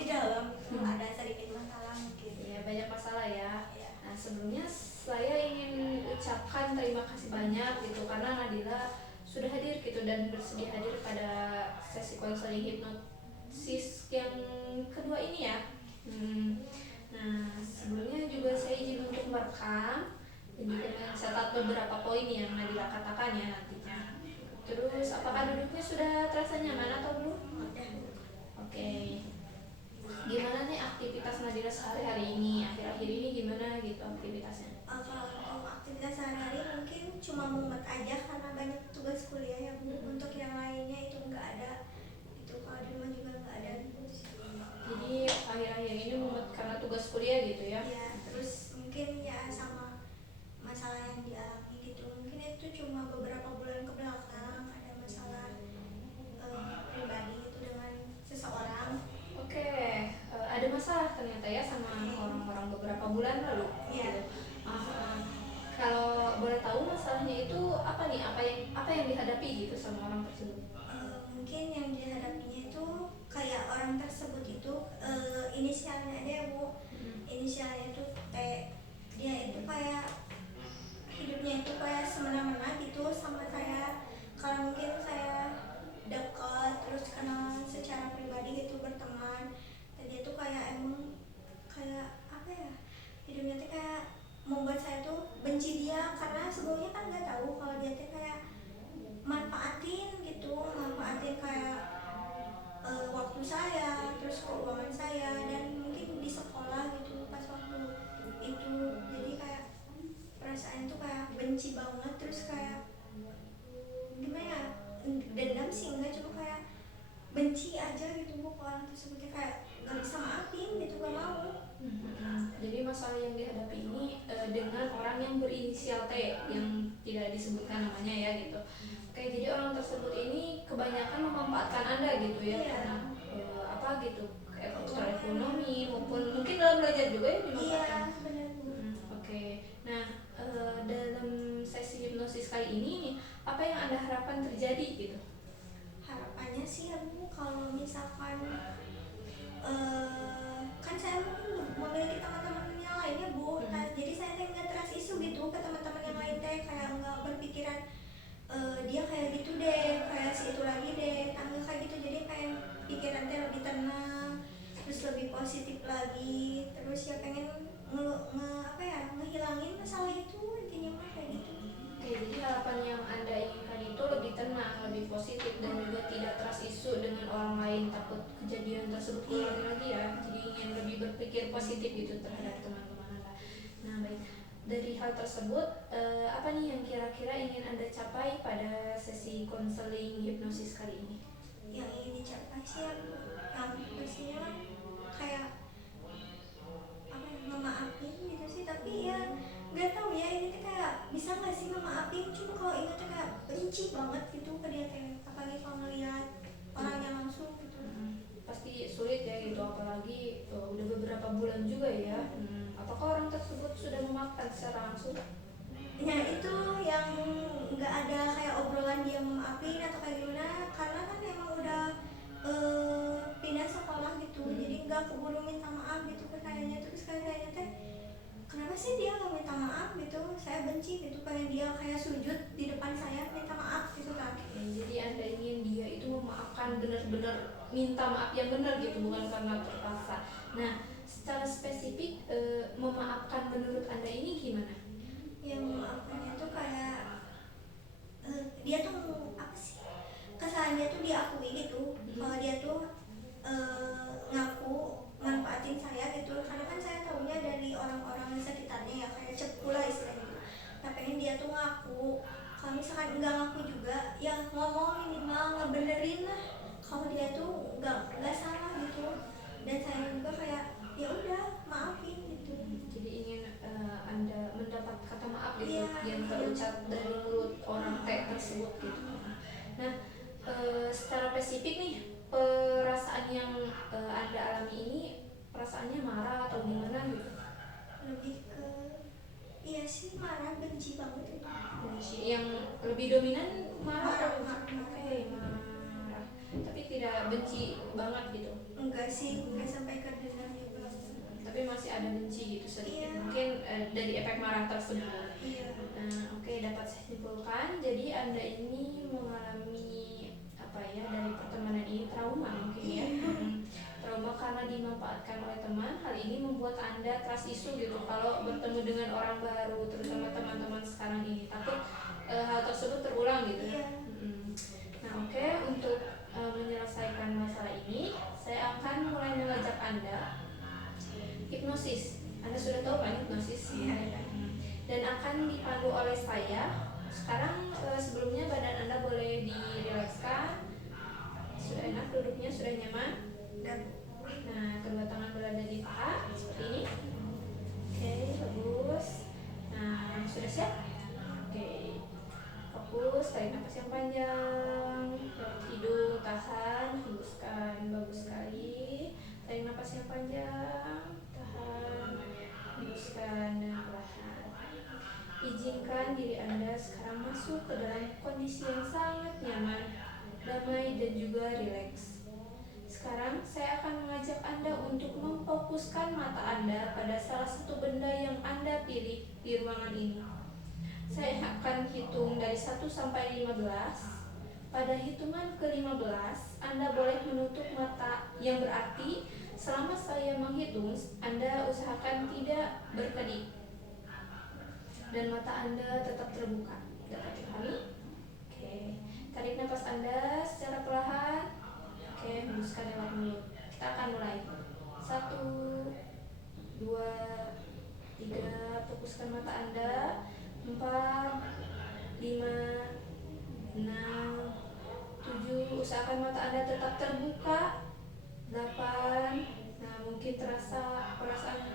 di dalam itu ada sedikit masalah mungkin. Ya, banyak masalah ya. Ya. Nah, sebelumnya saya ingin ucapkan terima kasih banyak gitu karena Nadila sudah hadir gitu dan bersedia hadir pada sesi konseling hipnosis yang kedua ini ya. Nah, sebelumnya juga saya izin untuk merekam dan juga mencatat beberapa poin yang Nadila katakan ya nantinya. Terus, apakah duduknya sudah terasa nyaman atau belum? Oke. Gimana nih aktivitas Nadila sehari-hari ini? Akhir-akhir ini gimana gitu aktivitasnya? Kalau untuk aktivitas sehari-hari mungkin cuma mumet aja karena banyak tugas kuliah ya Bu. Untuk yang lainnya itu nggak ada. Itu kalau di rumah juga nggak ada. Jadi akhir-akhir ini mumet karena tugas kuliah gitu ya? Ya, terus mungkin ya sama masalah yang dialami gitu. Mungkin itu cuma beberapa bulan ke belakang ada masalah pribadi itu dengan seseorang. Oke, ada masalah ternyata ya sama orang-orang beberapa bulan lalu. Iya. Gitu. Kalau boleh tahu masalahnya itu apa nih? Apa yang dihadapi gitu sama orang tersebut? Mungkin yang dihadapinya itu kayak orang tersebut itu inisialnya ada ya Bu. Inisialnya itu T. Dia itu kayak hidupnya itu kayak semena-mena gitu sama saya. Kalau mungkin saya dekat terus kenal secara pribadi gitu berteman, dan dia tuh kayak emang kayak apa ya, hidupnya tuh kayak membuat saya tuh benci dia karena sebelumnya kan nggak tahu kalau dia tuh kayak manfaatin gitu, manfaatin kayak waktu saya, terus keuangan saya, dan mungkin di sekolah gitu pas waktu itu. Jadi kayak perasaan tuh kayak benci banget, terus kayak gimana ya, dendam sih enggak, cuma kayak benci aja gitu Bu ke orang tersebut, kayak gak bisa maafin gitu, gak mau. Jadi masalah yang dihadapi ini dengan orang yang berinisial T yang tidak disebutkan namanya ya gitu. Oke, jadi orang tersebut ini kebanyakan memanfaatkan Anda gitu ya, karena apa gitu, ekstra ekonomi maupun mungkin dalam belajar juga ya dimanfaatkan. Iya benar Bu. Oke, nah dalam sesi hipnosis kali ini nih, apa yang Anda harapkan terjadi gitu? Harapannya sih ya Bu, kalau misalkan kan saya mungkin memiliki teman-teman yang lainnya Bu. Jadi saya teh nggak trust isu gitu ke teman-teman yang lain teh, kayak nggak berpikiran dia kayak gitu deh, kayak si itu lagi deh, tangga kayak gitu. Jadi kayak pikiran teh lebih tenang, terus lebih positif lagi, terus ya pengen ngehilangin masalah itu, intinya mah kayak gitu. Oke, jadi harapan yang Anda inginkan itu lebih tenang, lebih positif, dan juga tidak trust isu dengan orang lain, takut kejadian tersebut ulang lagi ya. Jadi ingin lebih berpikir positif gitu terhadap teman-teman Anda. Nah, baik. Dari hal tersebut, apa nih yang kira-kira ingin Anda capai pada sesi konseling hipnosis kali ini? Yang ingin dicapai sih yang pastinya kayak apa ya, memaafin gitu sih, tapi ya nggak tahu ya ini tuh kayak bisa nggak sih memaafin, cuma kalau ingatnya kayak benci banget gitu ke dia teh, apalagi kalau ngeliat orangnya langsung gitu. Pasti sulit ya gitu, apalagi udah beberapa bulan juga ya. Apakah orang tersebut sudah memaafkan secara langsung? Ya itu yang nggak ada kayak obrolan dia memaafin atau kayak gimana, karena kan emang udah pindah sekolah gitu, jadi nggak keburu minta maaf gitu ke kayaknya. Terus kayaknya teh kenapa sih dia nggak minta maaf gitu, saya benci gitu, pengen dia kayak sujud di depan saya minta maaf gitu kan. Jadi Anda ingin dia itu memaafkan, benar-benar minta maaf yang benar gitu, bukan karena terpaksa. Nah, secara spesifik memaafkan menurut Anda ini gimana? Yang memaafkannya tuh kayak dia tuh apa sih, kesalahan dia tuh diakui gitu. Kalau dia tuh ngaku manfaatin saya gitu, karena kan saya tahunya dari orang-orang sekitarnya ya, kayak cepu lah istilahnya gitu. Nah pengen dia tuh ngaku, kalau misalkan enggak ngaku juga ya ngomong minimal ngebenerin lah kalau dia tuh nggak salah gitu. Dan saya juga kayak ya udah maafin gitu. Jadi ingin Anda mendapat kata maaf gitu, Iya, yang terucap dari mulut orang T tersebut gitu. Nah, secara spesifik nih, perasaan yang Anda alami ini perasaannya marah atau gimana gitu? Lebih ke iya sih, marah, benci banget itu. Yang lebih dominan marah. Marah. Oke, marah. tapi tidak benci banget gitu. Enggak sih, enggak sampai ke dendam juga. Tapi masih ada benci gitu sedikit. Iya. Mungkin dari efek marah tersebut. Iya. Oke, dapat saya simpulkan. Jadi Anda ini mengalami apa ya, dari pertemanan ini trauma mungkin ya. Trauma karena dimanfaatkan oleh teman. Hal ini membuat Anda trust issue gitu kalau bertemu dengan orang baru, terutama teman-teman sekarang ini. Takut hal tersebut terulang gitu. Iya. Nah, oke, untuk menyelesaikan masalah ini, saya akan mulai mengajak Anda hipnosis. Anda sudah tahu kan hipnosis? Iya. Dan akan dipandu oleh saya. Sekarang sebelumnya badan Anda boleh dirilekskan. Sudah enak duduknya, sudah nyaman. Dan Nah, kedua tangan berada di paha seperti ini. Oke, bagus. Nah, sudah siap? Oke, fokus, tarik nafas yang panjang. Hidung tahan, hembuskan. Bagus sekali. Tarik nafas yang panjang, tahan, hembuskan, dan perlahan. Izinkan diri Anda sekarang masuk ke dalam kondisi yang sangat nyaman, damai, dan juga rileks. Sekarang saya akan mengajak Anda untuk memfokuskan mata Anda pada salah satu benda yang Anda pilih di ruangan ini. Saya akan hitung dari 1 sampai 15. Pada hitungan ke-15, Anda boleh menutup mata, yang berarti selama saya menghitung, Anda usahakan tidak berkedip dan mata Anda tetap terbuka. Dapat dipahami? Oke. Tarik nafas Anda secara perlahan. Oke, hembuskan lewat mulut. Kita akan mulai. 1, 2, 3. Fokuskan mata Anda. 4, 5, 6, 7. Usahakan mata Anda tetap terbuka. 8. Nah, mungkin terasa perasaan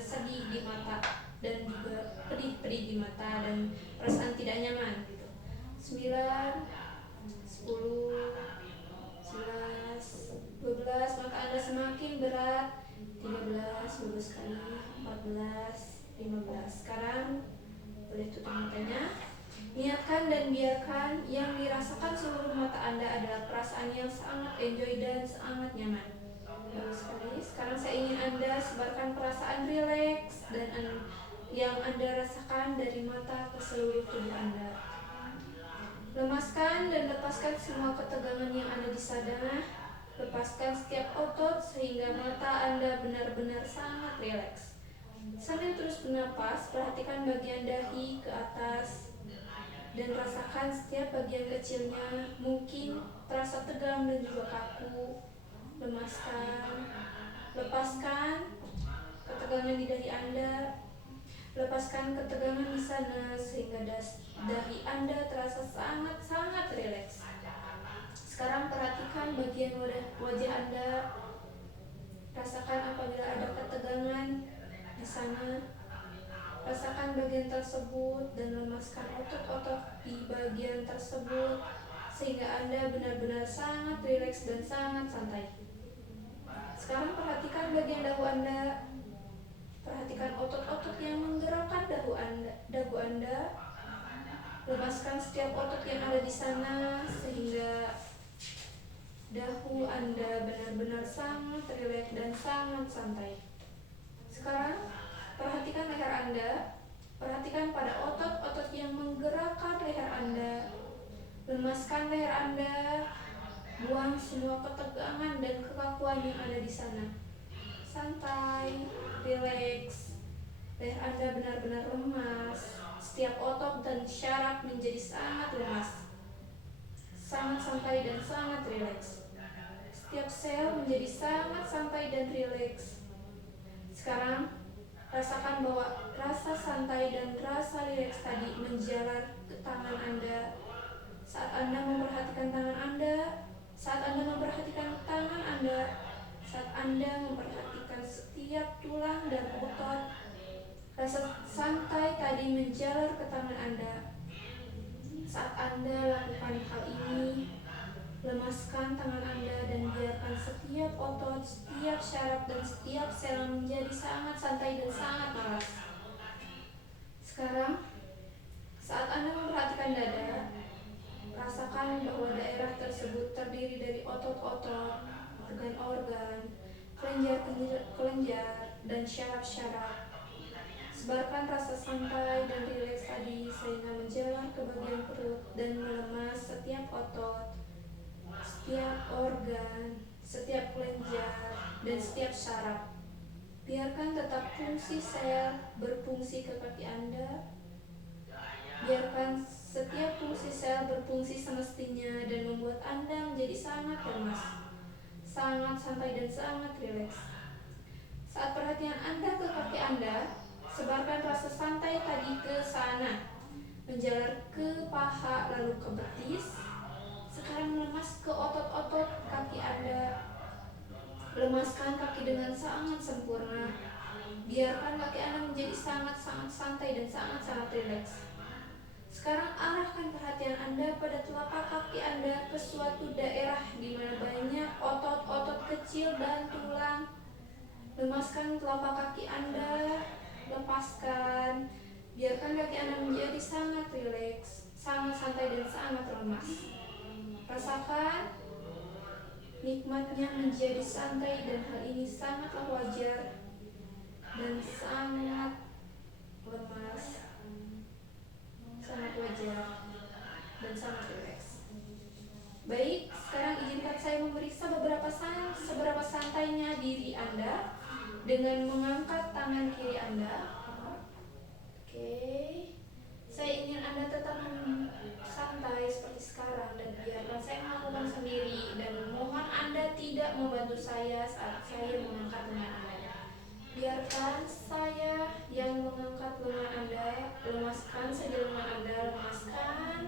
sedih di mata dan juga pedih-pedih di mata dan perasaan tidak nyaman gitu. 9, 10, 11, 12. Mata Anda semakin berat. 13, bagus sekali. 14, 15. Sekarang boleh tutup matanya. Niatkan dan biarkan yang dirasakan seluruh mata Anda adalah perasaan yang sangat enjoy dan sangat nyaman. Bagus sekali. Sekarang saya ingin Anda sebarkan perasaan rileks dan yang Anda rasakan dari mata ke seluruh tubuh Anda. Lemaskan dan lepaskan semua ketegangan yang ada di sana. Lepaskan setiap otot sehingga mata Anda benar-benar sangat rileks. Sambil terus bernapas, perhatikan bagian dahi ke atas dan rasakan setiap bagian kecilnya. Mungkin terasa tegang dan juga kaku. Lemaskan, lepaskan ketegangan di dahi Anda. Lepaskan ketegangan di sana sehingga dahi Anda terasa sangat-sangat rileks. Sekarang perhatikan bagian wajah Anda. Rasakan apabila ada ketegangan di sana. Rasakan bagian tersebut dan lemaskan otot-otot di bagian tersebut sehingga Anda benar-benar sangat rileks dan sangat santai. Sekarang perhatikan bagian dagu Anda. Perhatikan otot-otot yang menggerakkan dagu Anda. Lepaskan setiap otot yang ada di sana sehingga dagu Anda benar-benar sangat rileks dan sangat santai. Sekarang perhatikan leher Anda. Perhatikan pada otot-otot yang menggerakkan leher Anda. Lemaskan leher Anda. Buang semua ketegangan dan kekakuan yang ada di sana. Santai, rileks. Leher Anda benar-benar lemas. Setiap otot dan syaraf menjadi sangat lemas. Sangat santai dan sangat rileks. Setiap sel menjadi sangat santai dan rileks. Sekarang rasakan bahwa rasa santai dan rasa rileks tadi menjalar ke tangan Anda. Saat Anda memperhatikan tangan Anda, saat Anda memperhatikan tangan Anda, saat Anda memperhatikan setiap tulang dan otot, rasa santai tadi menjalar ke tangan Anda. Saat Anda lakukan hal ini, lemaskan tangan Anda dan biarkan setiap otot, setiap syaraf, dan setiap sel menjadi sangat santai dan sangat malas. Sekarang, saat Anda memperhatikan dada, rasakan Rasakan bahwa daerah tersebut terdiri dari otot-otot, organ-organ, kelenjar, dan syaraf-syaraf. Sebarkan rasa santai dan rileks tadi sehingga menjalar ke bagian perut dan melemas setiap otot, setiap organ, setiap kelenjar, dan setiap syaraf. Biarkan tetap fungsi sel berfungsi ke kaki Anda. Biarkan setiap fungsi sel berfungsi semestinya dan membuat Anda menjadi sangat lemas, sangat santai dan sangat rileks. Saat perhatian Anda ke kaki Anda, sebarkan rasa santai tadi ke sana, menjalar ke paha lalu ke betis. Sekarang melemas ke otot-otot kaki Anda. Lemaskan kaki dengan sangat sempurna. Biarkan kaki Anda menjadi sangat-sangat santai dan sangat-sangat rileks. Sekarang arahkan perhatian Anda pada telapak kaki Anda ke suatu daerah di mana banyak otot-otot kecil dan tulang. Lemaskan telapak kaki Anda, lepaskan. Biarkan kaki Anda menjadi sangat rileks, sangat santai dan sangat lemas. Rasakan nikmatnya menjadi santai dan hal ini sangatlah wajar dan sangat lemas, sangat wajar dan sangat rileks. Baik, sekarang izinkan saya memeriksa seberapa santainya diri Anda dengan mengangkat tangan kiri Anda. Oke. Saya ingin Anda tetap santai seperti sekarang dan biarkan saya melakukan sendiri dan mohon Anda tidak membantu saya saat saya mengangkat lengan Anda. Biarkan saya yang mengangkat lengan Anda, lemaskan saja lengan Anda, lemaskan.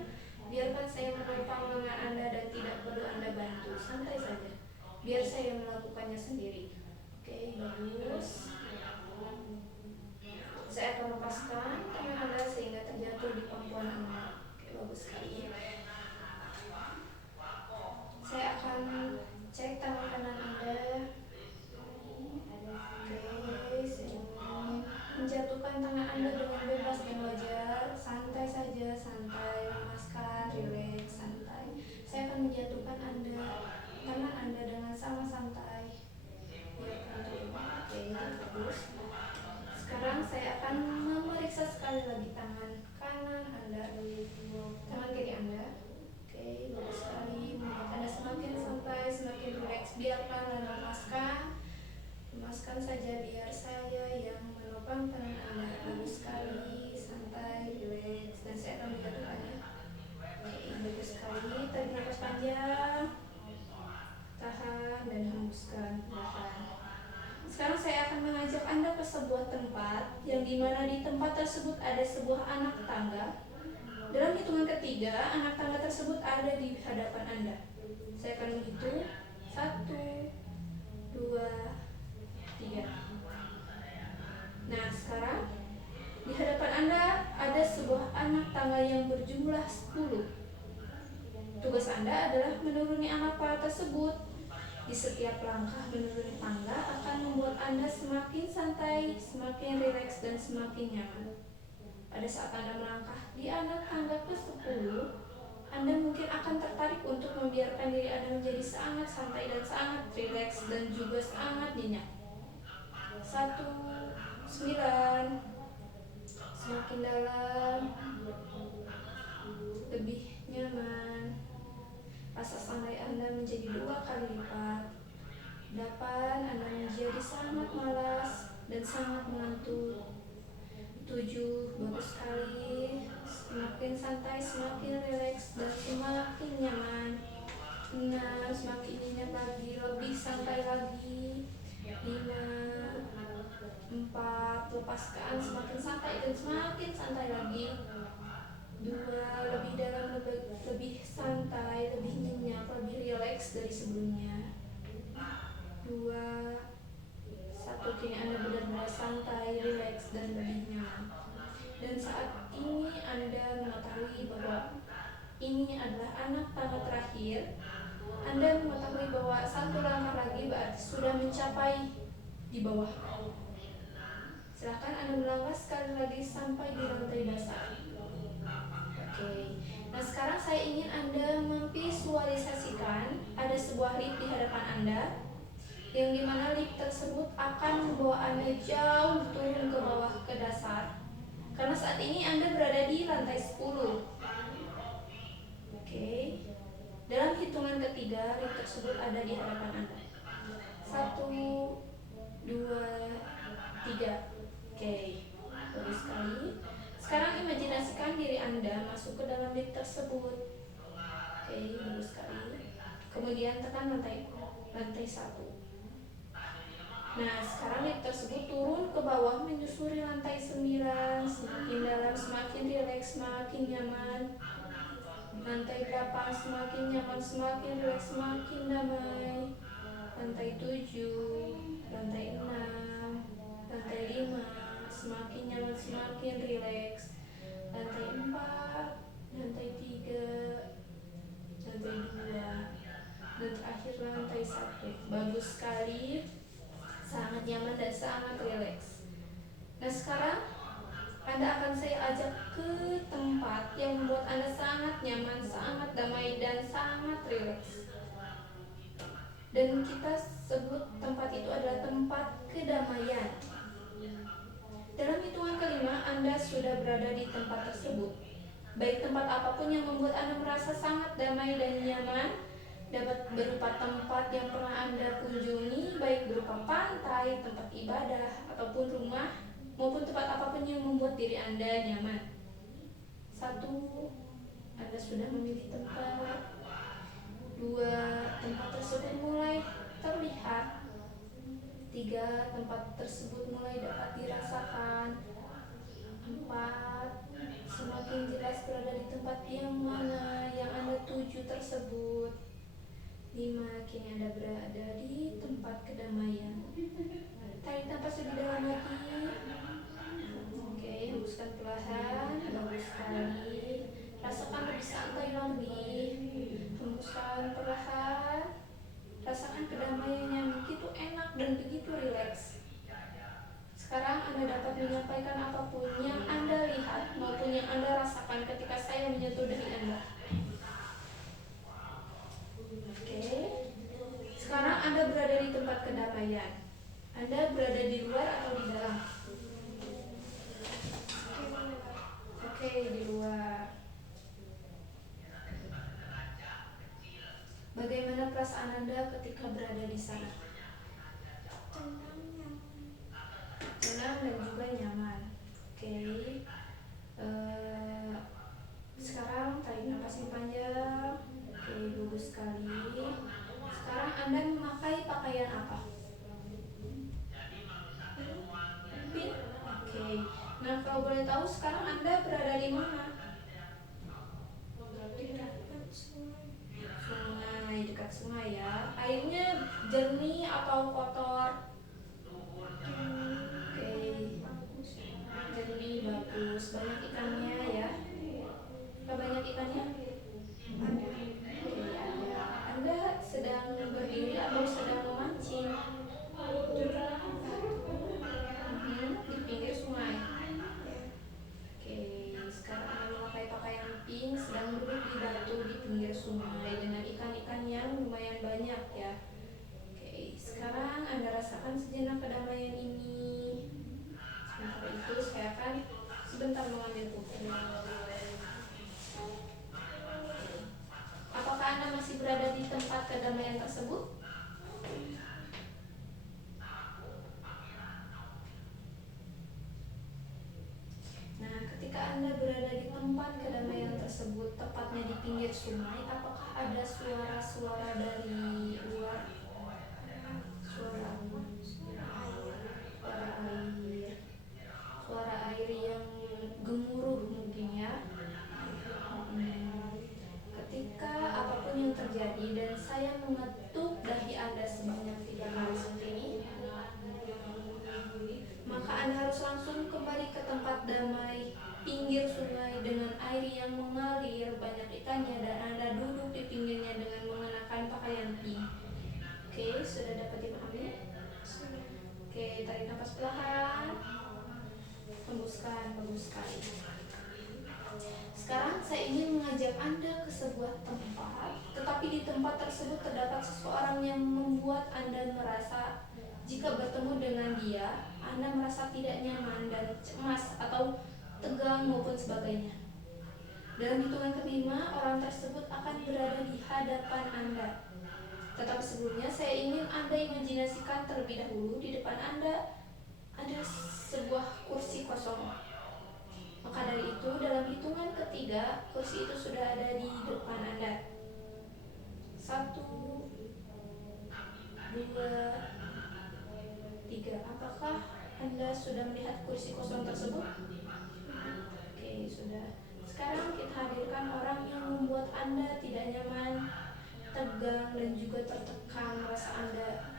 Biarkan saya menopang lengan Anda dan tidak perlu Anda bantu, santai saja. Biar saya melakukannya sendiri. Oke, bagus. Saya akan lepaskan tangan Anda sehingga terjatuh di pangkuan Anda. Oke, bagus sekali. Saya akan cek tangan kanan Anda. Oke, saya menjatuhkan tangan Anda dengan bebas dan wajar. Santai saja, santai, lemaskan, rileks, santai. Saya akan menjatuhkan tangan Anda dengan sangat santai. Biarkan turun. Oke, bagus. Sekarang saya akan memeriksa sekali lagi tangan kanan Anda, tangan kiri Anda. Oke, bagus sekali. Membuat Anda semakin santai, semakin rileks. Biarkan dan lemaskan saja biar saya yang menopang tangan Anda. Bagus sekali, santai, rileks. Dan saya akan menjatuhkannya. Oke, bagus sekali. Tarik nafas panjang, tahan dan hembuskan perlahan. Sekarang saya akan mengajak Anda ke sebuah tempat yang dimana di tempat tersebut ada sebuah anak tangga. Dalam hitungan ketiga, anak tangga tersebut ada di hadapan Anda. Saya akan menghitung 1, 2, 3. Nah, sekarang di hadapan Anda ada sebuah anak tangga yang berjumlah 10. Tugas Anda adalah menuruni anak tangga tersebut. Di setiap langkah menuruni tangga akan membuat Anda semakin santai, semakin rileks, dan semakin nyaman. Pada saat Anda melangkah di anak tangga ke-10, Anda mungkin akan tertarik untuk membiarkan diri Anda menjadi sangat santai dan sangat rileks dan juga sangat nyenyak. 1, 9, semakin dalam, lebih nyaman. Rasa santai Anda menjadi 2 kali lipat. 8, Anda menjadi sangat malas dan sangat mengantuk. 7, bagus sekali. Semakin santai, semakin rileks dan semakin nyaman. 6, semakin nyenyak lagi, lebih santai lagi. 5, 4, lepaskan, semakin santai dan semakin santai lagi. 2, lebih dalam, lebih santai, lebih nyenyak, lebih rileks dari sebelumnya. 2, 1, kini Anda benar-benar santai, rileks, dan lebih nyaman. Dan saat ini Anda mengetahui bahwa ini adalah anak tangga terakhir. Anda mengetahui bahwa 1 langkah lagi berarti sudah mencapai di bawah. Silakan Anda melangkah sekali lagi sampai di lantai dasar. Oke. Nah, sekarang saya ingin Anda memvisualisasikan ada sebuah lift di hadapan Anda, yang dimana lift tersebut akan membawa Anda jauh turun ke bawah ke dasar. Karena saat ini Anda berada di lantai 10. Oke. Dalam hitungan ketiga, lift tersebut ada di hadapan Anda. 1, 2, 3. Oke, bagus sekali. Sekarang imajinasikan diri Anda masuk ke dalam lift tersebut. Oke, bagus sekali. Kemudian tekan lantai 1. Nah, sekarang lift tersebut turun ke bawah menyusuri lantai 9, semakin dalam, semakin rileks, semakin nyaman. Lantai 8 semakin nyaman, semakin rileks, semakin damai. Lantai 7, lantai 6, lantai 5, semakin nyaman, semakin rileks. Lantai 4, lantai 3, lantai 2, dan terakhir lantai 1. Bagus sekali, sangat nyaman dan sangat rileks. Nah, sekarang Anda akan saya ajak ke tempat yang membuat Anda sangat nyaman, sangat damai, dan sangat rileks. Dan kita sebut tempat itu adalah tempat kedamaian. Dalam hitungan kelima, Anda sudah berada di tempat tersebut. Baik tempat apapun yang membuat Anda merasa sangat damai dan nyaman, dapat berupa tempat yang pernah Anda kunjungi, baik berupa pantai, tempat ibadah, ataupun rumah, maupun tempat apapun yang membuat diri Anda nyaman. 1, Anda sudah memilih tempat. 2, tempat tersebut mulai terlihat. 3, tempat tersebut mulai dapat dirasakan. 4, semakin jelas berada di tempat yang mana yang Anda tuju tersebut. 5, kini Anda berada di tempat kedamaian. Tarik nafas lebih dalam lagi. Oke, hembuskan perlahan. Bagus sekali. Rasakan lebih santai lagi. Hembuskan perlahan. Rasakan kedamaian yang begitu enak dan begitu rileks. Sekarang Anda dapat menyampaikan apapun yang Anda lihat maupun yang Anda rasakan ketika saya menyentuh dahi Anda. Oke. Sekarang Anda berada di tempat kedamaian. Anda berada di luar atau di dalam? Oke, di luar. Bagaimana perasaan Anda ketika berada di sana? Tenang dan juga nyaman. Oke. Sekarang tarik nafas yang panjang. Oke, bagus sekali. Sekarang Anda memakai pakaian apa? Pink. Oke. Nah, kalau boleh tahu sekarang Anda berada di mana? Sungai, dekat sungai ya. Airnya jernih atau kotor? Oke. Jernih, bagus. Banyak ikannya ya. Banyak ikannya? Ada. Oke, ada. Anda sedang berdiri atau sedang memancing? Di pinggir sungai. Oke, sekarang Anda memakai pakaian pink, sedang duduk di batu di pinggir sungai dengan ikan-ikan yang lumayan banyak ya. Oke, sekarang Anda rasakan sejenak kedamaian ini. Sementara itu saya akan sebentar mengambil foto. Apakah Anda masih berada di tempat kedamaian tersebut? Nah, ketika Anda berada di tempat kedamaian tersebut, tepatnya di pinggir sungai, apakah ada suara-suara dari luar? Suara air. Suara air yang gemuruh mungkin ya. Ketika apapun yang terjadi dan saya mengetuk dahi Anda sebanyak 3 kali seperti ini, maka Anda harus langsung kembali ke tempat damai pinggir sungai dengan air yang mengalir, banyak ikannya, dan Anda duduk di pinggirnya dengan mengenakan pakaian pink. Oke, sudah dapat dipahami? Oke, tarik nafas perlahan. Hembuskan, bagus sekali. Sekarang saya ingin mengajak Anda ke sebuah tempat, tetapi di tempat tersebut terdapat seseorang yang membuat Anda merasa jika bertemu dengan dia, Anda merasa tidak nyaman dan cemas atau tegang maupun sebagainya. Dalam hitungan kelima, orang tersebut akan berada di hadapan Anda. Tetapi sebelumnya saya ingin Anda imajinasikan terlebih dahulu di depan Anda ada sebuah kursi kosong. Maka dari itu, dalam hitungan ketiga, kursi itu sudah ada di depan Anda. 1, 2, 3. Apakah Anda sudah melihat kursi kosong tersebut? Oke, sudah. Sekarang kita hadirkan orang yang membuat Anda tidak nyaman, tegang, dan juga tertekan, merasa Anda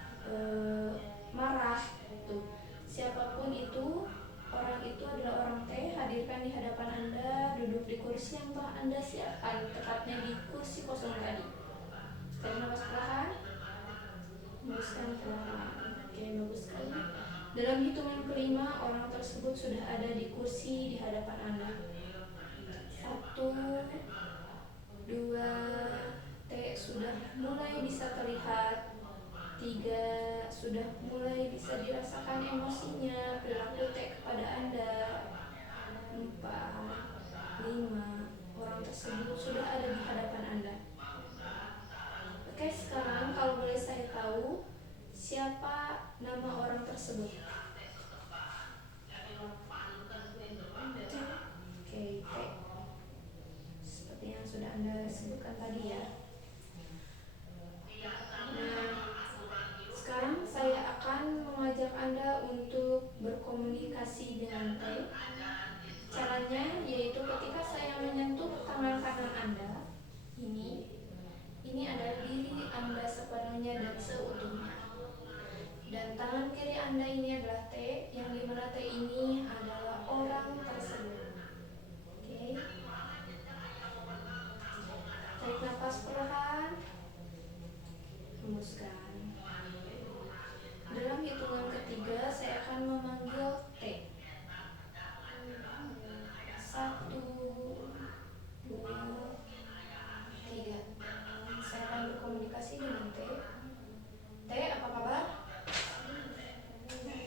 marah. Tuh. Siapapun itu, orang itu adalah orang T, hadirkan di hadapan Anda, duduk di kursi yang telah Anda siapkan, tepatnya di kursi kosong tadi. Tarik nafas perlahan, hembuskan perlahan. Oke, bagus sekali. Dalam hitungan kelima, orang tersebut sudah ada di kursi di hadapan Anda. 1, 2, T sudah mulai bisa terlihat. 3, sudah mulai bisa dirasakan emosinya, perilaku T kepada Anda. 4, 5, orang tersebut sudah ada di hadapan Anda. Oke, sekarang kalau boleh saya tahu, siapa nama orang tersebut? Oke, T. Seperti yang sudah Anda sebutkan tadi ya. Nah, sekarang saya akan mengajak Anda untuk berkomunikasi dengan T. Caranya yaitu ketika saya menyentuh tangan kanan Anda, ini adalah diri Anda sepenuhnya dan seutuhnya. Dan tangan kiri Anda ini adalah T, yang dimana T ini adalah orang tersebut. Oke. Tarik nafas perlahan, hembuskan. Dalam hitungan ketiga, saya akan memanggil T. 1, 2, 3. Saya akan berkomunikasi dengan T. T, apa kabar? Oke,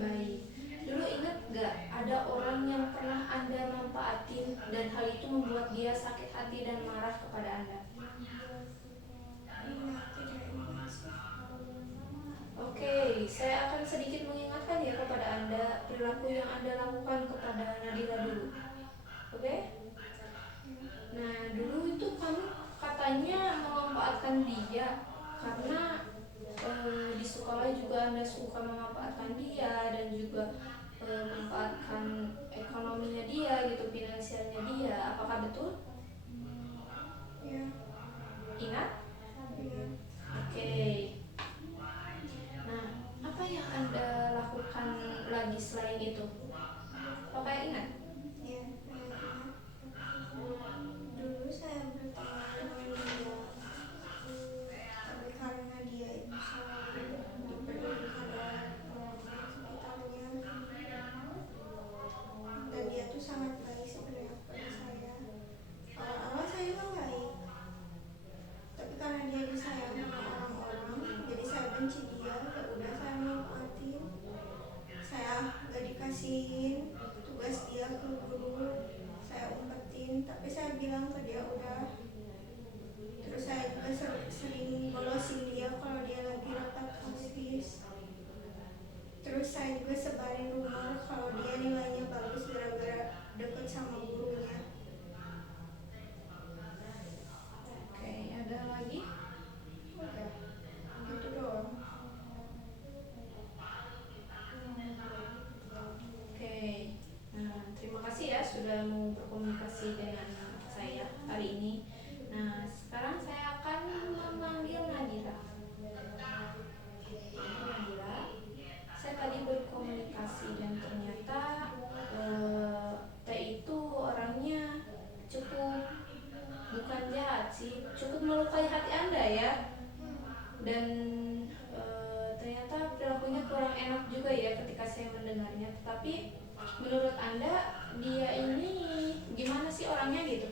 baik. Dulu ingat gak ada orang yang pernah Anda manfaatin dan hal itu membuat dia sakit hati dan marah kepada Anda? Oke, saya akan sedikit mengingatkan ya kepada Anda perilaku yang Anda lakukan kepada Nadira dulu. Oke? Nah, dulu itu kamu katanya memanfaatkan dia karena di sekolah juga Anda suka memanfaatkan dia dan juga memanfaatkan ekonominya dia gitu, finansialnya dia. Apakah betul? Ya. Ingat? Ya. Oke. Nah, apa yang Anda lakukan lagi selain itu? Apakah ingat? Ya, dulu saya berteman dengan dia, tapi karena dia itu selalu diperdulikan oleh orang sekitarnya, dan dia tuh sangat baik sebenarnya kepada saya. Awal-awal saya juga baik, tapi karena dia disayang sama orang-orang, jadi saya benci dia. Ya udah, saya manfaatin, saya gak dikasihin tugas dia ke guru, saya umpetin, tapi saya bilang ke dia udah. Terus saya juga sering bolosin dia kalau dia lagi rapat OSIS. Terus saya juga sebarin rumor kalau dia nilainya bagus gara-gara deket sama gurunya. Oke, ada lagi? Udah, gitu doang. Oke. Nah, terima kasih ya sudah mau berkomunikasi dengan saya hari ini. Nah, sekarang saya akan memanggil Nadira. Nadira, saya tadi berkomunikasi dan ternyata T itu orangnya cukup, bukan jahat sih, cukup melukai hati Anda ya. Dan ternyata perilakunya kurang enak juga ya ketika saya mendengarnya. Tetapi menurut Anda dia ini gimana sih orangnya gitu?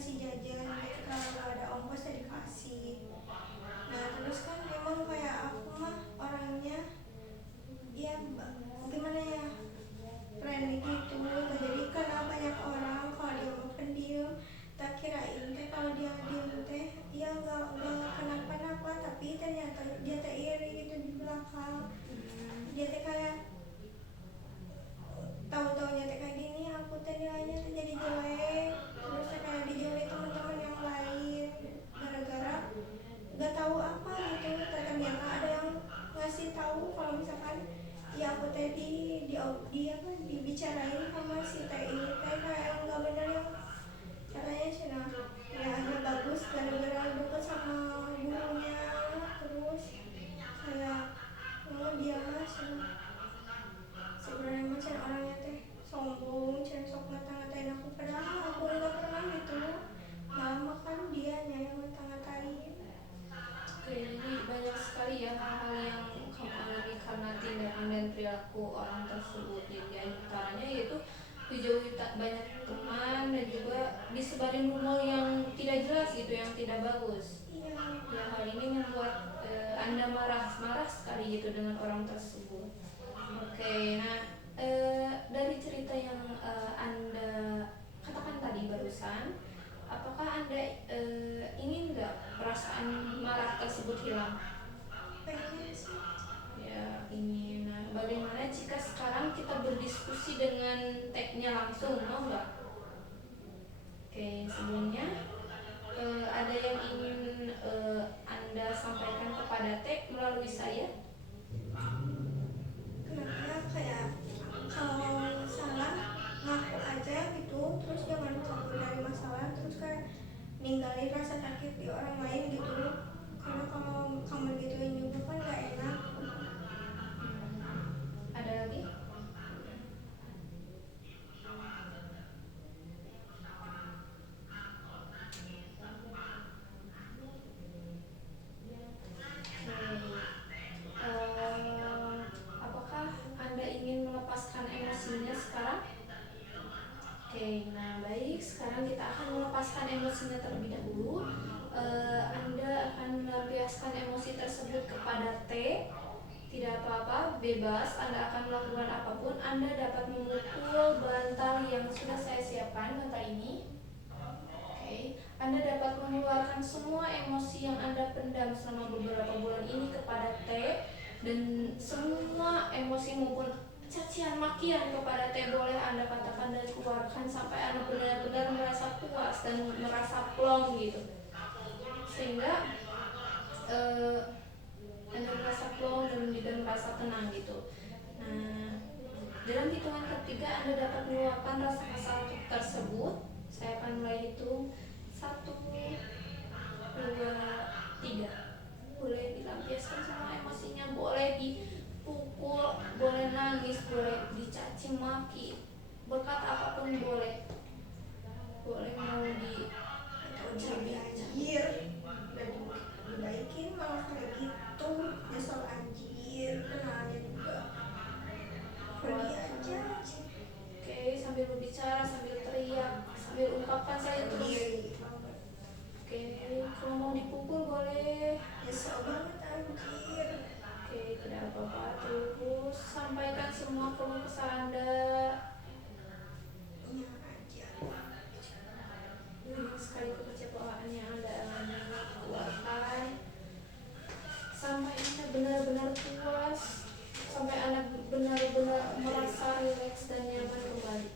dikasih jajan, nanti kalau ada ongkos ya dikasih. Nah terus kan emang kayak aku mah orangnya ya gimana ya, friendly gitu. Jadi karena banyak orang kalau dia mau pendiam, tak kirain teh kalau dia diem teh ya nggak kenapa-napa, tapi ternyata dia teh iri gitu di belakang. Dia teh kayak tahu-taunya teh kayak gini, aku teh nilainya teh jadi jelek, terus teh kayak dijauhi teman-teman yang lain gara-gara nggak tahu apa gitu. Ternyata ada yang ngasih tahu kalau misalkan ya aku teh di apa dibicarain sama si teh ini teh kayak yang nggak bener yang caranya cina ya hanya bagus gara-gara deket sama gurunya. Terus kayak dia mah cina sebenarnya mah cina orangnya teh sombong, cina sok ngata-ngatain aku padahal aku nggak pernah gitu, malah makan dianya yang ngata-ngatain. Oke, jadi banyak sekali ya hal-hal yang kamu alami karena tindakan dan perilaku orang tersebut. Jadi antaranya yaitu dijauhi tak banyak teman dan juga disebarin rumor yang tidak jelas gitu, yang tidak bagus. Iya. Ya hal ini membuat Anda marah sekali gitu dengan orang tersebut. Oke, nah dari cerita yang Anda katakan tadi barusan, apakah Anda ingin nggak perasaan marah tersebut hilang? Pengen sih. Ya, ingin. Nah, bagaimana jika sekarang kita berdiskusi dengan tagnya langsung, mau nggak? Oke, sebelumnya ada yang ingin Anda sampaikan kepada tag melalui saya? Kenapa kayak kalau salah ngaku aja gitu, terus jangan kabur dari masalah, terus kayak ninggalin rasa sakit di orang lain gitu. Karena kalau kamu gituin juga kan gak enak. Ada lagi? Apakah Anda ingin melepaskan emosinya sekarang? Oke, nah baik. Sekarang kita akan melepaskan emosinya terlebih dahulu. Anda akan melampiaskan emosi tersebut kepada T. Tidak apa-apa, bebas. Anda akan melakukan apapun. Anda dapat memukul bantal yang sudah saya siapkan, bantal ini. Oke, Anda dapat mengeluarkan semua emosi yang Anda pendam selama beberapa bulan ini kepada T, dan semua emosi maupun cacian makian kepada T boleh Anda katakan dan keluarkan sampai Anda benar-benar merasa puas dan merasa plong gitu, sehingga Anda merasa plong dan juga merasa tenang gitu. Nah, dalam hitungan ketiga Anda dapat meluapkan rasa kesal tersebut. Saya akan mulai hitung 1, 2, 3. Boleh dilampiaskan semua emosinya, boleh dipukul, boleh nangis, boleh dicaci maki, berkata apapun boleh. Boleh mau Cabai anjir dan dibaikin malah kayak gitu, nyesel anjir, kenalnya juga pergi aja. Oke, sambil berbicara, sambil teriak, sambil ungkapkan saya terus. Diri banget, Oke, kalau mau dipukul boleh. nyesel banget anjir. Oke, tidak apa-apa. Terus sampaikan semua keluh kesah Anda. Ya aja. Banyak sekali kekecewaan yang Anda alami, keluarkan sampai Anda benar-benar puas, sampai Anda benar-benar merasa rileks dan nyaman kembali.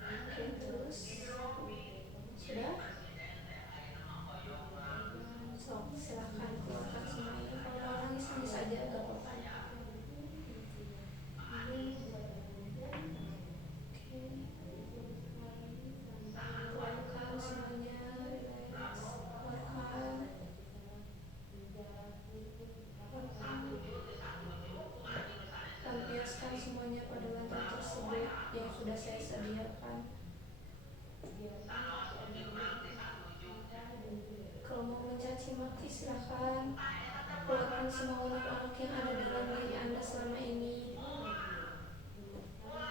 Oke, terus sudah? So, silahkan keluarkan semuanya. Kalau mau nangis aja, gak apa-apa. Keluarkan semuanya, relax, keluarkan. Lampiaskan semuanya pada lantai tersebut yang sudah saya sediakan. Kalau mau mencaci maki silahkan. Keluarkan semua unek-unek yang ada dalam diri Anda selama ini.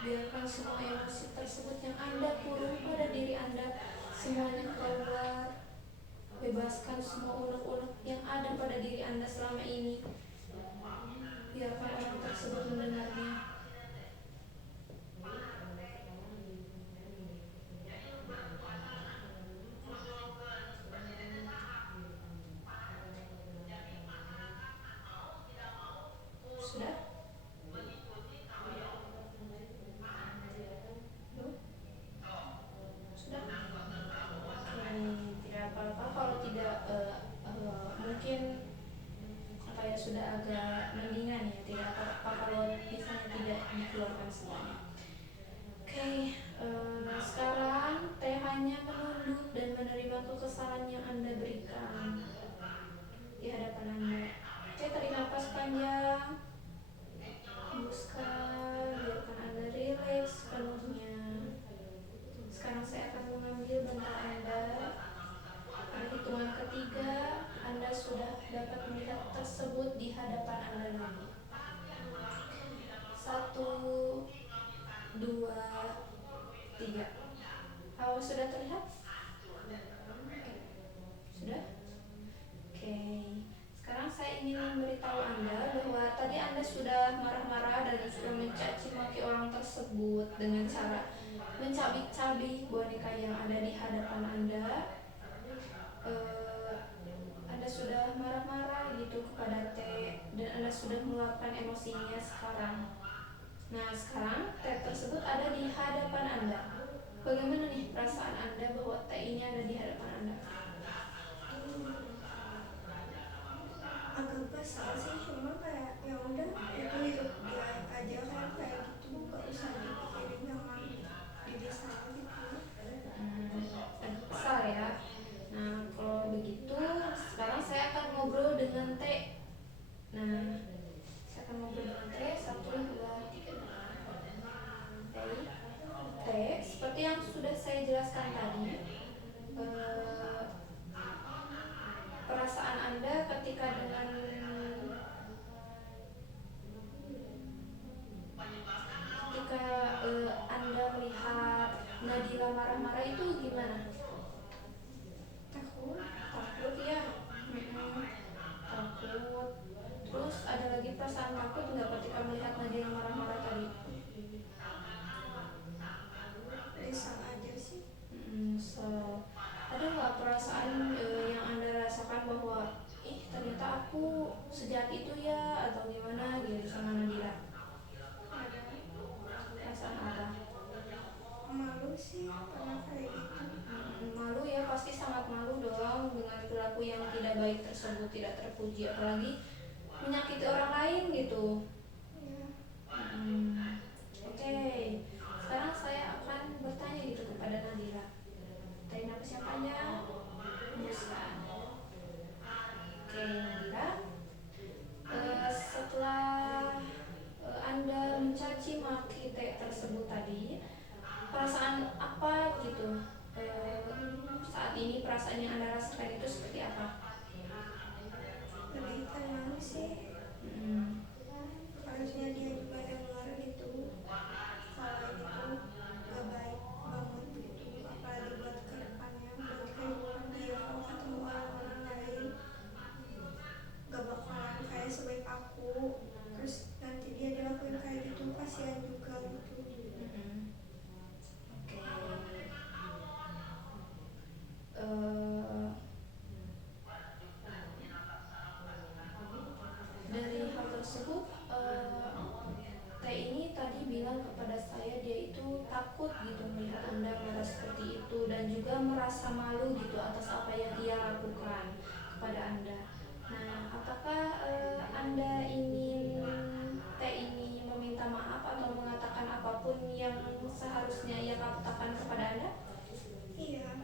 Biarkan semua emosi tersebut yang Anda kurung pada diri Anda semuanya keluar. Bebaskan semua unek-unek yang ada pada diri Anda selama ini. Biarkan orang tersebut mendengarnya. Sudah? Belum? Sudah? Oke, tidak apa-apa kalau tidak mungkin apa ya sudah agak mendingan ya, tidak apa-apa kalau misalnya tidak dikeluarkan semuanya. Oke, sekarang teh hanya menunduk dan menerima kekesalan yang Anda berikan di hadapan Anda. Teh tarik nafas panjang, hembuskan, biarkan Anda rileks sepenuhnya. Sekarang saya akan mengambil bantal Anda. Pada hitungan ketiga, Anda sudah dapat melihat tersebut di hadapan Anda lagi. 1, 2, 3. Apa sudah terlihat? Sudah? Oke. Sekarang saya ingin memberitahu Anda bahwa tadi Anda sudah marah-marah dan sudah mencaci maki orang tersebut dengan cara mencabik-cabik boneka yang ada di hadapan Anda. Anda sudah marah-marah gitu kepada T dan Anda sudah meluapkan emosinya sekarang. Nah, sekarang T tersebut ada di hadapan Anda. Bagaimana nih perasaan Anda bahwa T ini ada di hadapan Anda? Agak kesal sih, cuma kayak ya udah itu hidup dia aja kan, kayak gitu gak usah dipikirin sama diri saya gitu. Agak kesal ya. Nah, kalau begitu sekarang saya akan ngobrol dengan T. Nah, saya akan ngobrol dengan T. 1, 2, 3. T, seperti yang sudah saya jelaskan tadi, perasaan Anda ketika Anda melihat Nadila marah-marah itu gimana? Takut. Takut ya? Takut. Terus ada lagi perasaan takut nggak ketika melihat Nadila marah-marah tadi? Risau aja sih. Ada nggak perasaan yang Anda rasakan bahwa ternyata aku sejahat itu ya, atau gimana gitu sama Nadila? Ada. Perasaan apa? Malu sih karena kayak gitu. Malu ya, pasti sangat malu dong dengan perilaku yang tidak baik tersebut, tidak terpuji, apalagi menyakiti orang lain gitu. Ya. Oke, sekarang saya akan bertanya gitu kepada Nadila. Tarik nafas yang panjang, hembuskan. Oke, Nadila, setelah Anda mencaci maki T tersebut tadi, perasaan apa gitu saat ini, perasaan yang Anda rasakan itu seperti apa? Lebih tenang sih. Harusnya dia juga dengar gitu kalau ini tuh gak baik banget gitu, apalagi buat kedepannya, buat kehidupan dia kalau ketemu orang-orang lain gak bakalan kayak sebaik aku, terus nanti dia dilakuin kayak gitu kasihan juga gitu. Oke. Dari hal tersebut, T ini tadi bilang kepada saya dia itu takut gitu melihat Anda marah seperti itu, dan juga merasa malu gitu atas apa yang ia lakukan kepada Anda. Nah, apakah Anda ingin T ini meminta maaf atau mengatakan apapun yang seharusnya ia katakan kepada Anda? Iya,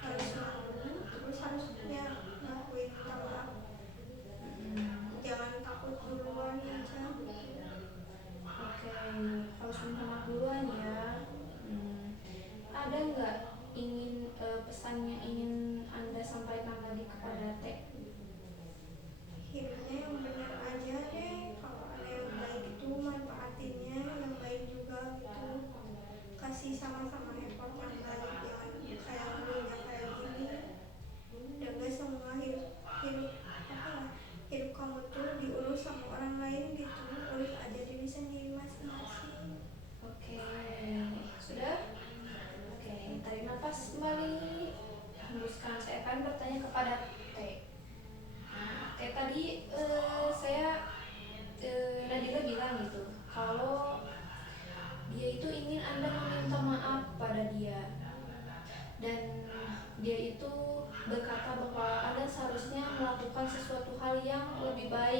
harus malu, terus harusnya ngakuin minta maaf, jangan takut duluan aja. Oke, harus minta maaf duluan ya. Ada nggak pesan yang ingin Anda sampaikan lagi kepada T? Hidupnya yang benar aja,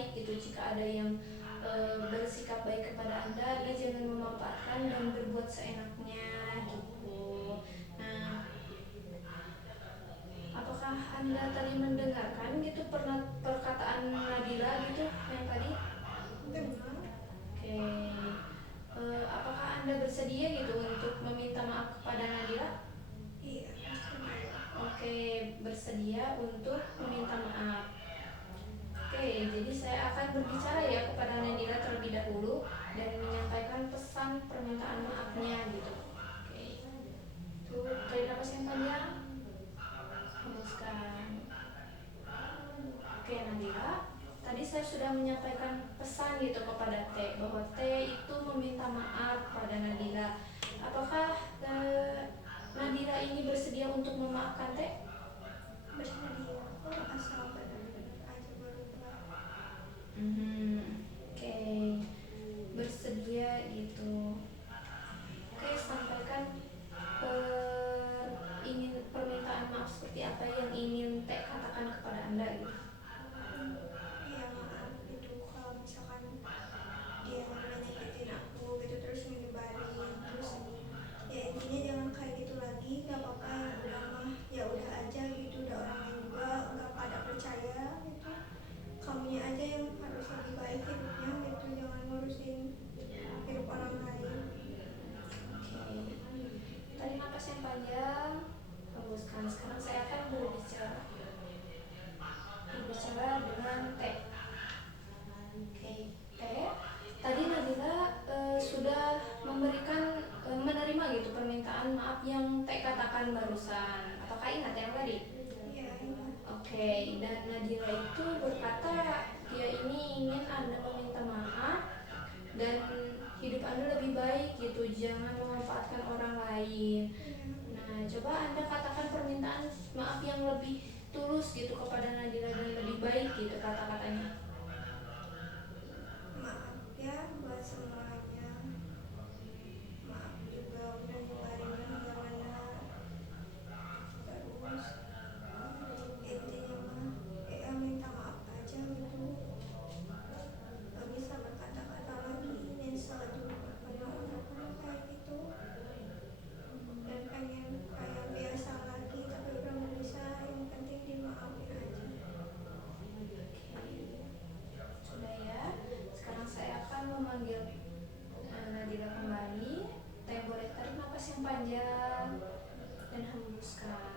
baik gitu. Jika ada yang bersikap baik kepada Anda jangan memanfaatkan dan berbuat seenaknya gitu. Nah, apakah Anda tadi mendengarkan gitu perkataan Nadila gitu yang tadi? Dengar. Oke. Apakah Anda bersedia gitu untuk meminta maaf kepada Nadila? Iya, bersedia. Oke, bersedia untuk meminta maaf. Oke, jadi saya akan berbicara ya kepada Nadila terlebih dahulu dan menyampaikan pesan permintaan maafnya gitu. Oke, itu tarik nafas yang panjang, hembuskan. Oke Nadila, tadi saya sudah menyampaikan pesan gitu kepada T bahwa T itu meminta maaf pada Nadila. Apakah Nadila ini bersedia untuk memaafkan T? Bersedia kok, asal benar-benar aja berubah. Oke, bersedia gitu. Oke, sampaikan ingin permintaan maaf seperti apa yang ingin T katakan kepada Anda gitu. Ya maaf itu kalau misalkan dia nyakitin aku gitu terus nyebarin terus ya intinya jangan kayak gitu lagi. Nggak apa-apa, yang udah mah ya udah aja gitu, udah orang lain juga nggak pada percaya gitu. Kamunya aja yang harus lebih baik hidupnya gitu, jangan ngurusin hidup orang lain. Oke, tarik nafas yang panjang, hembuskan. Sekarang saya akan berbicara dengan T. Oke, T. Tadi Nadila sudah menerima gitu permintaan maaf yang T katakan barusan. Apakah ingat yang tadi? Iya, iya. Oke, dan Nadila itu berkata dia ini ingin Anda meminta maaf dan hidup Anda lebih baik gitu, jangan memanfaatkan orang lain. Nah, coba Anda katakan permintaan maaf yang lebih tulus gitu kepada Nadila dan lebih baik gitu kata-katanya. Maaf ya buat semuanya, maaf juga udah nyebarin yang gak benar. Terus intinya mah ya minta maaf aja gitu, gak bisa berkata-kata lagi, nyesel juga punya orang kayak gitu, dan pengen kayak biasa lagi tapi udah gak bisa. Yang penting dimaafin aja. Sudah ya. Sekarang saya akan memanggil Nadila kembali. Teh boleh tarik nafas yang panjang dan hembuskan.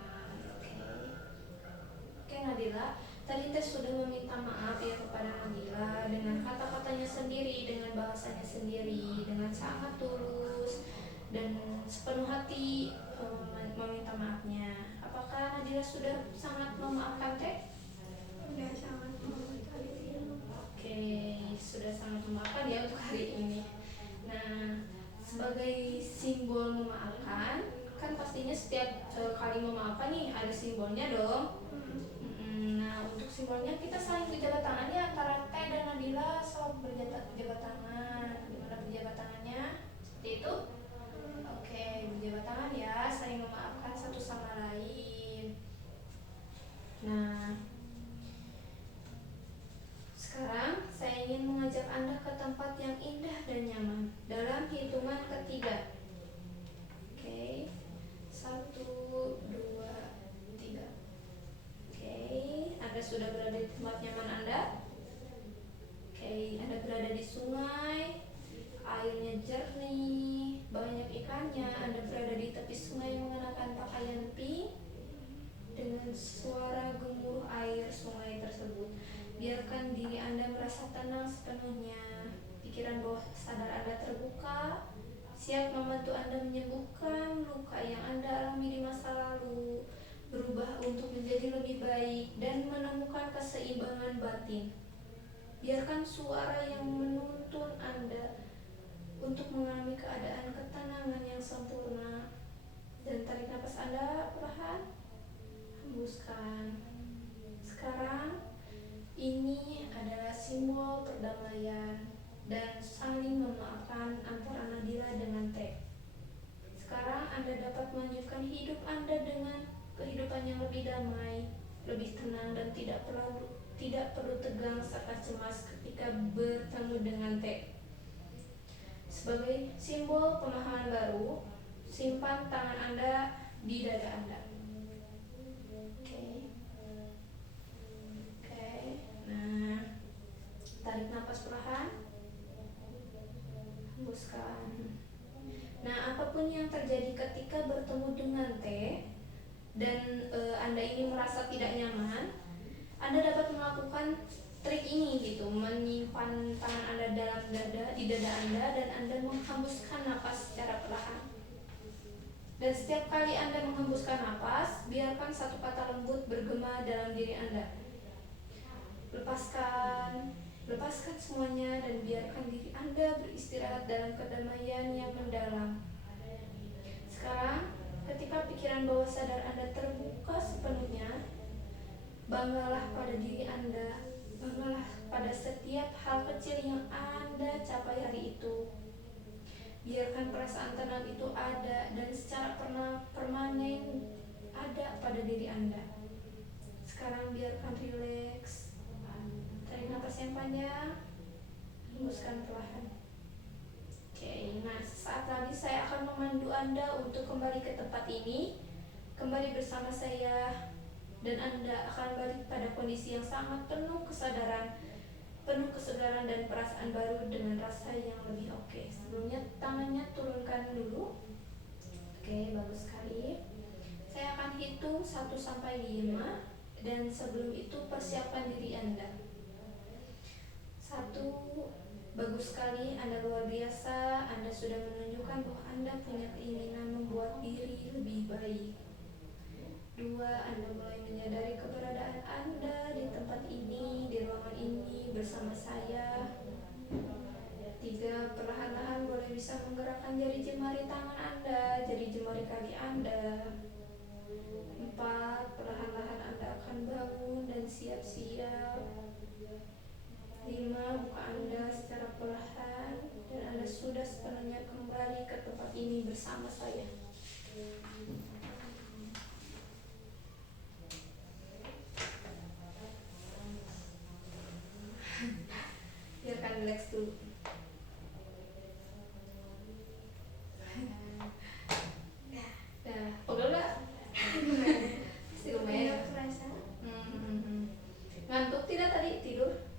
Oke Nadila, tadi Teh sudah meminta maaf ya kepada Nadila dengan kata-katanya sendiri, dengan bahasanya sendiri, dengan sangat tulus dan sepenuh hati meminta maafnya. Apakah Nadila sudah sangat memaafkan Teh? Udah sangat menghargai. Oke, sudah sangat memaafkan ya untuk hari ini. Nah, sebagai simbol memaafkan, kan pastinya setiap kali memaafkan nih ada simbolnya dong. Nah, untuk simbolnya kita saling berjabat tangan ya antara Teh dan Nadila, sok berjabat tangan. Gimana berjabat tangannya? Seperti itu? Oke, berjabat tangan ya, saling memaafkan satu sama lain. Nah, sekarang saya ingin mengajak Anda ke tempat yang indah dan nyaman dalam hitungan ketiga. Oke, 1, 2, 3. Oke, Anda sudah berada di tempat nyaman Anda. Oke, Anda berada di sungai, airnya jernih, banyak ikannya. Anda berada di tepi sungai mengenakan pakaian pink dengan suara gemuruh air sungai tersebut. Biarkan diri Anda merasa tenang sepenuhnya. Pikiran bawah sadar Anda terbuka, siap membantu Anda menyembuhkan luka yang Anda alami di masa lalu, berubah untuk menjadi lebih baik dan menemukan keseimbangan batin. Biarkan suara yang menuntun Anda untuk mengalami keadaan ketenangan yang sempurna. Dan tarik nafas Anda perlahan, hembuskan. Sekarang ini adalah simbol perdamaian dan saling memaafkan antara Nadila dengan Teh. Sekarang Anda dapat melanjutkan hidup Anda dengan kehidupan yang lebih damai, lebih tenang dan tidak tidak perlu tegang serta cemas ketika bertemu dengan T. Sebagai simbol pemahaman baru, simpan tangan Anda di dada Anda. Oke. Oke. Nah, tarik napas perlahan. Hembuskan. Nah, apapun yang terjadi ketika bertemu dengan T dan Anda ini merasa tidak nyaman, Anda dapat melakukan trik ini gitu, menyimpan tangan Anda di dada Anda dan Anda menghembuskan napas secara perlahan. Dan setiap kali Anda menghembuskan napas, biarkan satu kata lembut bergema dalam diri Anda. Lepaskan semuanya dan biarkan diri Anda beristirahat dalam kedamaian yang mendalam. Sekarang, ketika pikiran bawah sadar Anda terbuka sepenuhnya, banggalah pada diri Anda, banggalah pada setiap hal kecil yang Anda capai hari itu. Biarkan perasaan tenang itu ada dan secara permanen ada pada diri Anda. Sekarang biarkan rileks. Tarik napas yang panjang, hembuskan perlahan. Oke, nah sesaat lagi saya akan memandu Anda untuk kembali ke tempat ini, kembali bersama saya, dan Anda akan balik pada kondisi yang sangat penuh kesegaran dan perasaan baru dengan rasa yang lebih oke. Sebelumnya tangannya turunkan dulu. Oke, bagus sekali. Saya akan hitung 1 sampai 5 dan sebelum itu persiapkan diri Anda. 1, bagus sekali, Anda luar biasa, Anda sudah menunjukkan bahwa Anda punya keinginan membuat diri lebih baik. 2, Anda mulai menyadari keberadaan Anda di tempat ini, di ruangan ini, bersama saya. 3, perlahan-lahan boleh bisa menggerakkan jari jemari tangan Anda, jari jemari kaki Anda. 4, perlahan-lahan Anda akan bangun dan siap-siap. 5, buka Anda secara perlahan dan Anda sudah sepenuhnya kembali ke tempat ini bersama saya. Biarkan relax dulu. Nah, pegel gak? Masih lumayan. Kerasa? Ngantuk tidak tadi tidur?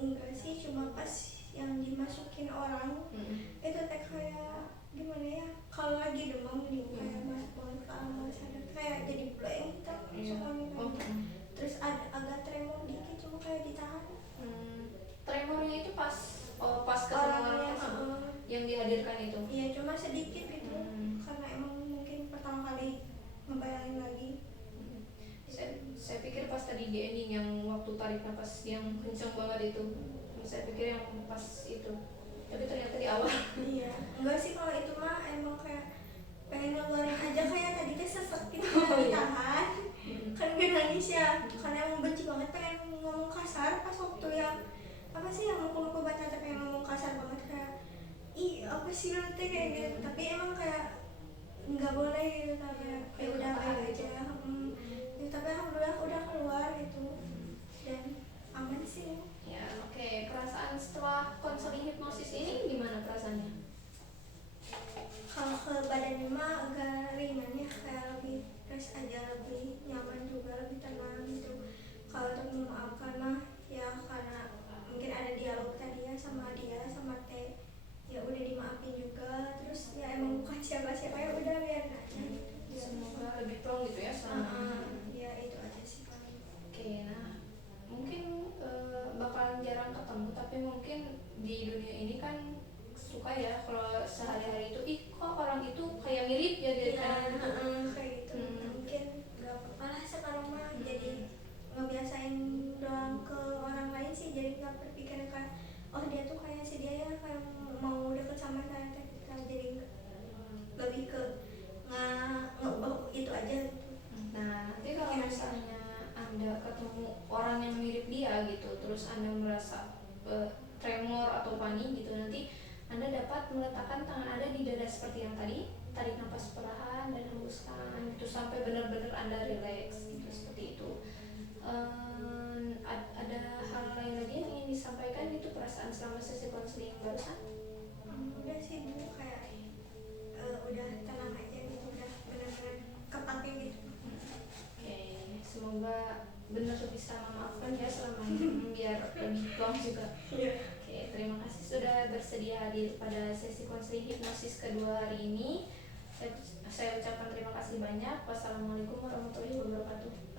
Enggak sih, cuma pas yang dimasukin orang itu teh kayak gimana ya, kalau lagi demam nih kayak masuk banget ke alam bawah sadar, kayak jadi blank gitu semuanya kan. Terus ada agak tremor dikit, cuma kayak ditahan. Tremornya itu pas ketemu Orang orang yang dihadirkan itu? Iya, cuma sedikit gitu, karena emang mungkin pertama kali ngebayangin lagi. Saya pikir pas tadi di ending yang waktu tarik nafas yang kencang banget itu, saya pikir yang pas itu, tapi ternyata di awal. Iya, enggak sih, kalau itu mah emang kayak pengen ngeluarin aja, kayak tadi teh sesek gitu ditahan. Kan gue nangis ya, karena emang benci banget, pengen ngomong kasar pas waktu yang apa sih yang mukul-mukul baca, pengen ngomong kasar banget kayak ih apa sih lo teh kayak gitu, tapi emang kayak nggak boleh gitu, tapi ya udah baik aja. Ya, tapi alhamdulillah udah keluar gitu dan aman sih. Ya, oke. Perasaan setelah konseling hipnosis ini gimana perasaannya? Kalau ke badannya mah agak ringan ya, kayak lebih fresh aja, lebih nyaman juga, lebih tenang gitu. Kalau untuk memaafkan mah ya karena mungkin ada dialog tadi ya sama dia sama T, ya udah dimaafin juga. Terus ya emang bukan siapa-siapa, ya udah biarin aja gitu. Semoga lebih plong gitu ya sama. Ya itu aja sih paling. Oke, nah mungkin bakalan jarang ketemu, tapi mungkin di dunia ini kan suka ya kalau sehari-hari itu, ih kok orang itu kayak mirip ya gitu kan. Kayak gitu. Mungkin gak apa-apa lah sekarang mah, jadi ngebiasain doang ke orang lain sih, jadi gak berpikiran kayak oh dia tuh kayak si dia ya, kayak mau deket sama saya teh, jadi lebih ke ngebawa itu aja gitu. Nah, nanti kalau misalnya Anda ketemu orang yang mirip dia gitu, terus Anda merasa tremor atau panik gitu, nanti Anda dapat meletakkan tangan Anda di dada seperti yang tadi, tarik nafas perlahan dan hembuskan itu sampai benar-benar Anda rileks gitu, seperti itu. selama sesi konseling barusan? Udah sih Bu, kayak udah tenang aja gitu, udah benar-benar kepake gitu. Oke, semoga benar bisa memaafkan ya selama ini biar lebih plong juga. Oke, terima kasih sudah bersedia hadir pada sesi konseling hipnosis kedua hari ini. Saya ucapkan terima kasih banyak. Wassalamualaikum warahmatullahi wabarakatuh.